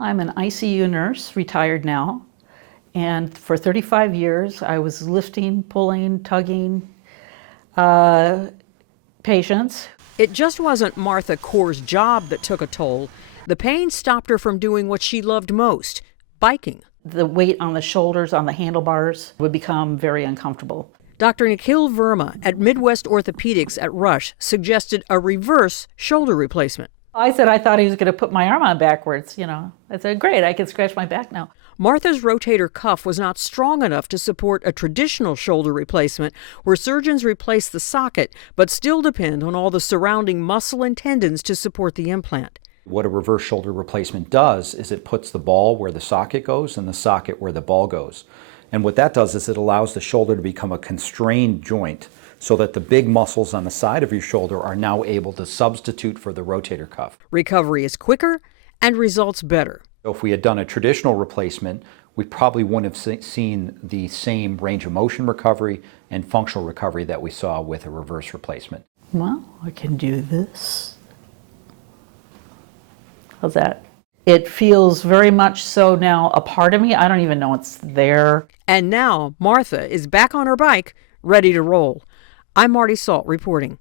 I'm an ICU nurse, retired now, and for 35 years I was lifting, pulling, tugging patients. It just wasn't Martha Core's job that took a toll. The pain stopped her from doing what she loved most, biking. The weight on the shoulders, on the handlebars, would become very uncomfortable. Dr. Nikhil Verma at Midwest Orthopedics at Rush suggested a reverse shoulder replacement. I said I thought he was going to put my arm on backwards, I said, great, I can scratch my back now. Martha's rotator cuff was not strong enough to support a traditional shoulder replacement where surgeons replace the socket but still depend on all the surrounding muscle and tendons to support the implant. What a reverse shoulder replacement does is it puts the ball where the socket goes and the socket where the ball goes. And what that does is it allows the shoulder to become a constrained joint so that the big muscles on the side of your shoulder are now able to substitute for the rotator cuff. Recovery is quicker and results better. So if we had done a traditional replacement, we probably wouldn't have seen the same range of motion recovery and functional recovery that we saw with a reverse replacement. Well, I can do this. How's that? It feels very much so now a part of me. I don't even know it's there. And now Martha is back on her bike, ready to roll. I'm Marty Salt reporting.